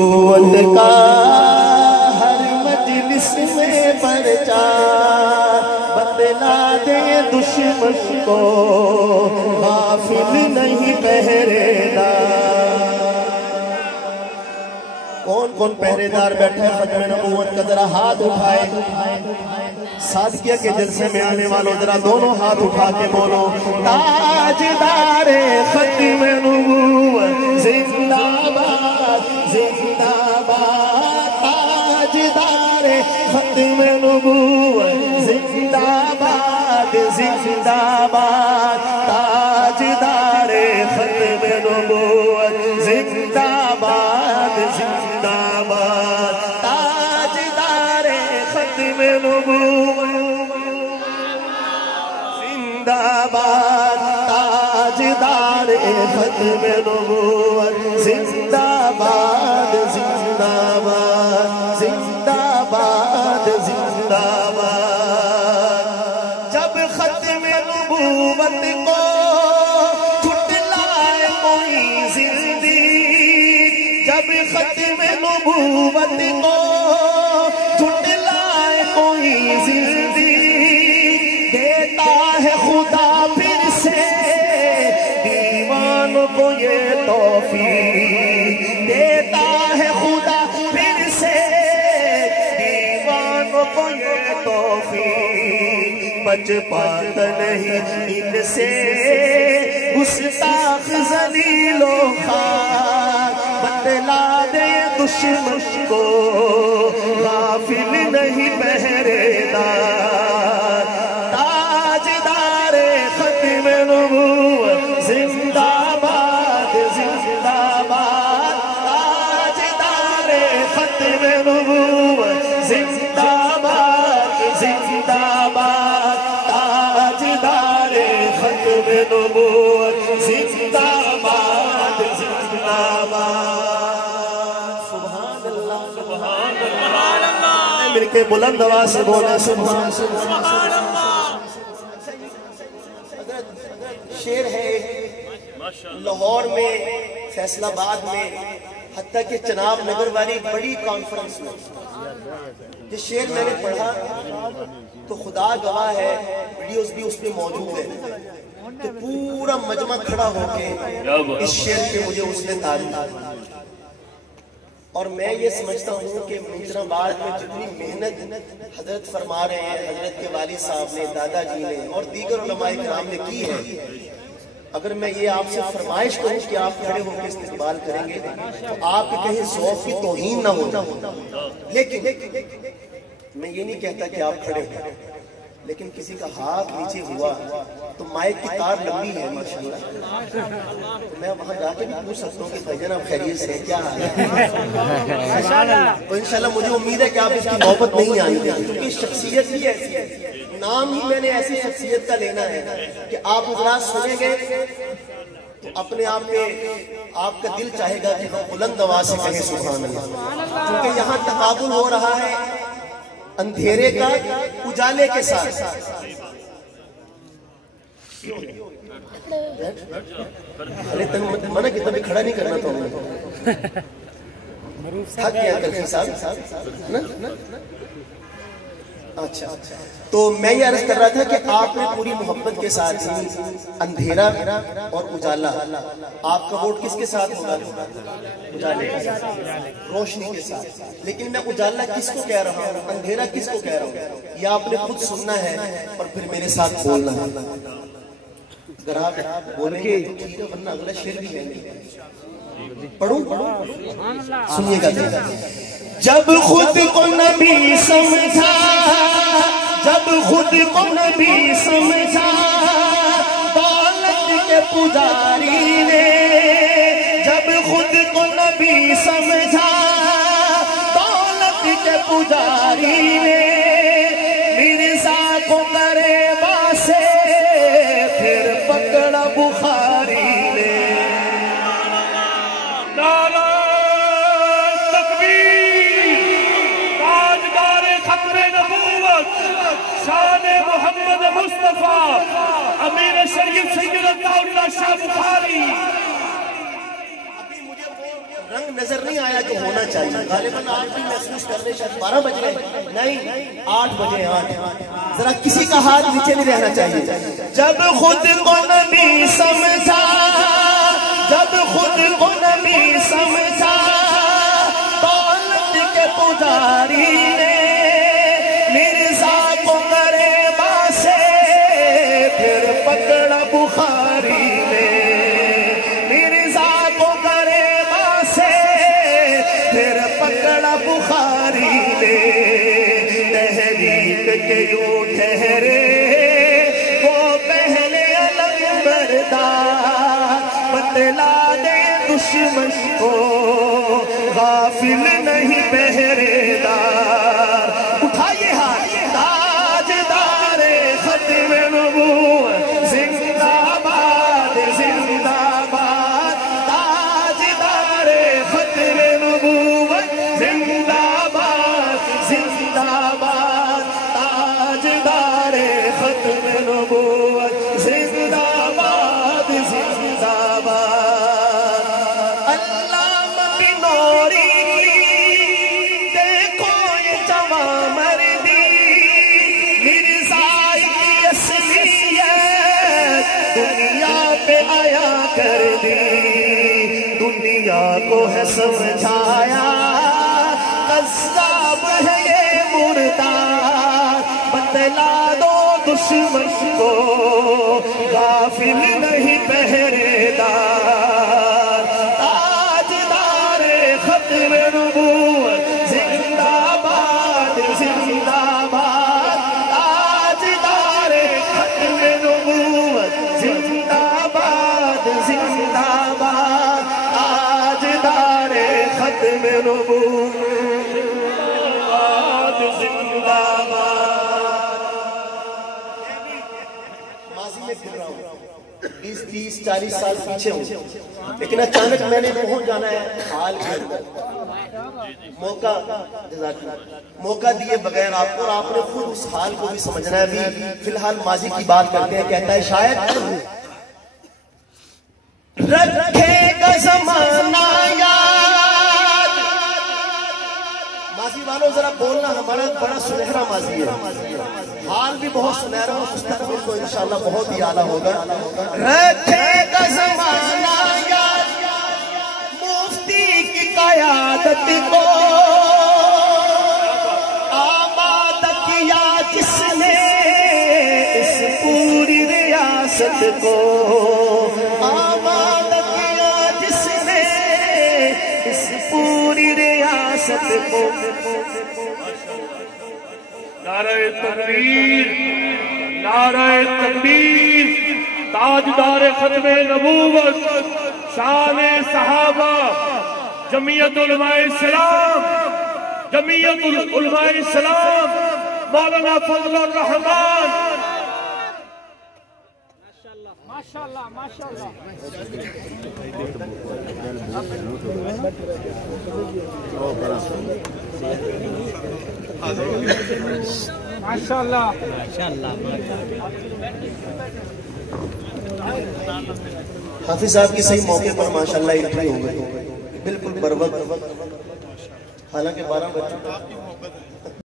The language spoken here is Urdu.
نبوت کا ہر مجلس میں پرچار بتلا دے دشمن کو غافل نہیں پہرے دار۔ کون کون پہرے دار بیٹھے ہیں ختم نبوت کا؟ ذرا ہاتھ اٹھائے، صادقیہ کے جلسے میں آنے والوں ذرا دونوں ہاتھ اٹھا کے بولو تاجدار ختم نبوت زندہ باد زندہ باد، تاجدار ختم نبوت زندہ باد زندہ باد، تاجدار ختم نبوت زندہ باد زندہ باد، تاجدار ختم نبوت زندہ باد، تاجدار ختم نبوت زندہ باد زندہ باد زندہ باد زندہ باد۔ جب ختم نبوت کو جھٹلائے کوئی زندگی، جب ختم نبوت کو جھٹلائے کوئی زندگی، دیتا ہے خدا پھر سے دیوانوں کو یہ توفیق، دیتا ہے خدا پھر سے دیوانوں کو یہ توفیق، بچ پاتا نہیں ان سے گستاخ ذلیل و خوار، بتلا دے دشمن کو غافل نہیں پہرے دار، تاجدار ختم نبوت زندہ باد زندہ باد، تاجدار ختم نبوت زندہ باد زندہ باد، تاجدار ختم نبوت زندہ باد زندہ باد۔ سبحان اللہ سبحان اللہ، مل کے بلند آواز سے بولا سبحان اللہ۔ شعر ہے لاہور میں، فیصل آباد میں، حتیٰ کہ چناب نگر والی بڑی کانفرنس میں یہ شعر میں نے پڑھا تو خدا گواہ ہے، ویڈیوز بھی اس میں موجود ہے کہ پورا مجمع کھڑا ہو کے اس شعر کے مجھے اس نے تعریف، اور میں یہ سمجھتا ہوں کہ منظر آباد میں جتنی محنت حضرت فرما رہے ہیں، حضرت کے والد صاحب نے، دادا جی نے اور دیگر علماء کرام نے کی ہے، اگر میں یہ آپ سے فرمائش کروں کہ آپ کھڑے ہو کے استقبال کریں گے تو آپ کے کہیں ذوق کی توہین نہ ہوتا، لیکن میں یہ نہیں کہتا کہ آپ کھڑے ہو، لیکن کسی کا ہاتھ نیچے ہوا تو مائک کی تار لمبی ہے ماشاءاللہ، تو میں وہاں جا کے بھی پوچھ سکتا ہوں کہ بھائی جان آپ خیریت سے کیا حال ہے، تو انشاءاللہ مجھے امید ہے کہ آپ اس کی محبت نہیں آئیں گے، کیونکہ شخصیت بھی ایسی ہے، نام ہی میں نے ایسی شخصیت کا لینا ہے کہ آپ حضرات سنیں گے تو اپنے آپ پہ آپ کا دل چاہے گا کہ ہم بلند آواز سے کہیں سبحان اللہ، کیونکہ یہاں تقابل ہو رہا ہے اندھیرے کا اجالے کے ساتھ۔ ارے منع کتنا بھی کھڑا نہیں کرنا تو تھک گیا کلفی صاحب، اچھا تو میں یہ عرض کر رہا تھا کہ آپ نے پوری محبت کے ساتھ اندھیرا اور اجالا، آپ کا ووٹ کس کے ساتھ ہوگا؟ اجالے کے ساتھ، روشنی کے ساتھ، لیکن میں اجالا کس کو کہہ رہا ہوں، اندھیرا کس کو کہہ رہا ہوں، یہ آپ نے خود سننا ہے اور پھر میرے ساتھ بولنا ہے، اگر آپ بولیں گے تو ٹھیک ہے ورنہ اگلا شعر بھی لیں گے، پڑھوں سنیے گا۔ جب خود کو نبی سمجھا، جب خود کو نبی سمجھا دولت کے پجاری نے، جب خود کو نبی سمجھا دولت کے پجاری نے، مرزا کو گریباں سے پھر پکڑا بخاری نے، شان محمد مصطفیٰ امیر شریف سید اللہ شاہ بخاری۔ ابھی مجھے وہ رنگ نظر نہیں آیا جو ہونا چاہیے. غالباً آپ بھی محسوس کر رہے شاید 12 بج گئے, نہیں 8 بجے. 8 ذرا کسی کا ہاتھ نیچے نہیں رہنا چاہیے. جب خود کو نبی سمجھا, جب خود کو نبی سمجھا دولت کے پجاری نے, مرزا کو غریبا سے پھر پکڑا بخاری نے, مرزا کو غریبا سے پھر پکڑا بخاری نے. تحریک کے یوں ٹھہرے وہ پہلے علمبردار, بتلا دے دشمن کو غافل نہیں پہرے دار. اٹھائیے ہاتھ. تاجدار ختم نبوت زندہ باد, زندہ باد. تاجدار ختم نبوت زندہ باد, زندہ باد. تاجدار ختم نبوت زندہ باد, زندہ باد. علامہ بنوری دیکھو یہ جوان مردی, مرزائی کی اصلیت دنیا پہ آیا کر دی. دنیا کو ہے سمجھایا قذاب ہے یہ مردار, بتلا دو دشمن کو غافل نہیں پہرے دار. تاجدار ختم نبوت زندہ باد, زندہ باد. تاجدار ختم نبوت زندہ باد, زندہ باد. تاجدار ختم نبوت زندہ باد. ماضی میں پھر رہا ہوں 20, 30, 40 سال پیچھے ہوں, لیکن اچانک میں نے پہنچ جانا ہے حال کے اندر. موقع دیے بغیر آپ کو, اور آپ نے خود اس حال کو بھی سمجھنا ہے. ابھی فی الحال ماضی کی بات کرتے ہیں. کہتا ہے شاید رکھے گا زمانہ یاد. ماضی والوں ذرا بولنا, ہمارا بڑا سنہرا ماضی ہے, حال بھی بہت سنہرا ہو, مستقبل تو انشاءاللہ بہت ہی اعلیٰ ہوگا. رکھے گا زمانہ یاد مفتی کی قیادت کو, آباد کیا جس نے اس پوری ریاست کو, آباد کیا جس نے اس پوری ریاست کو. نعرہ تکبیر, نعرہ تکبیر. تاجدار ختم نبوت, شان صحابہ, جمعیت علماء اسلام, جمعیت علماء اسلام, مولانا فضل الرحمان. ماشاءاللہ ماشاءاللہ. ماشاءاللہ حافظ صاحب کی صحیح موقع پر ماشاءاللہ انٹری ہو گئی, بالکل بر وقت, حالانکہ 12 بج چکا.